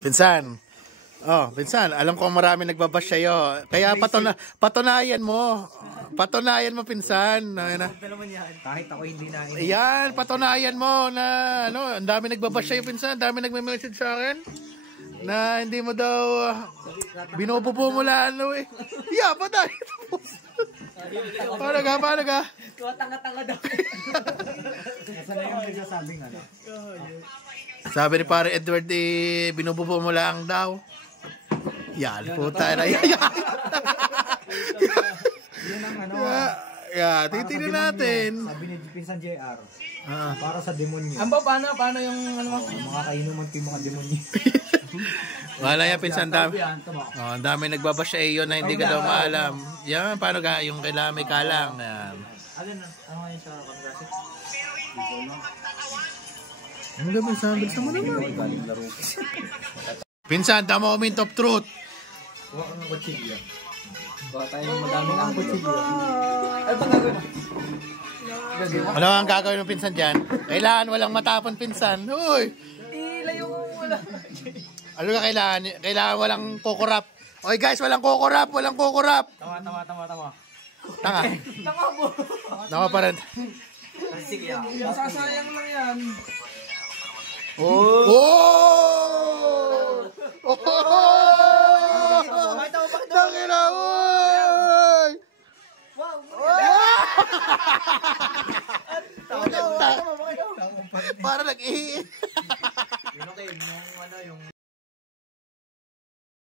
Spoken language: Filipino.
Pinsan. Oh, pinsan, alam ko marami nagbabash sa'yo. Kaya patunayan mo. Patunayan mo, pinsan. Kahit ako hindi na. Ayan, patunayan mo na ano, ang dami nagbabash sa'yo, pinsan. Ang dami nagme-message sa akin na hindi mo daw binububo mo lang ano eh. Yeah, patay. Paano ka? Tanga-tanga daw. Nasa na yung nagsasabing ano? Sabi ni pare Edward eh, binububo mo lang daw. Yan, puta na yan. Yun ang ano. Yeah, titignan natin. Sabi ni Pinsan JR. Ah. Para sa demonyo. Paano yung ano mo? Mga kainuman ko yung mga demonyo. Wala yan, pinsan. Ang dami nagbabash sa iyo na hindi ka daw maalam. Yan, paano ka? Yung kailangan may kalang. Yan. Ano nga yun sa Congress? Ano ka, pinsan? Bilsa mo naman. Pinsan, the moment of truth. Huwag kang kutsilyo. Baka tayong madami ng kutsilyo. Ay, baka Ano ang gagawin ng pinsan dyan? Kailangan walang matapon, pinsan. Uy! Ilayo mo wala. Ano ka kailangan? Kailangan walang kukurap. Oy guys, walang kukurap. Walang kukurap. Tama. Tanga. Tanga mo. Tama pa rin. Sige. Masasayang lang yan. Oh! Oh! Tangina, oy! Para nag-i. Yung ano yung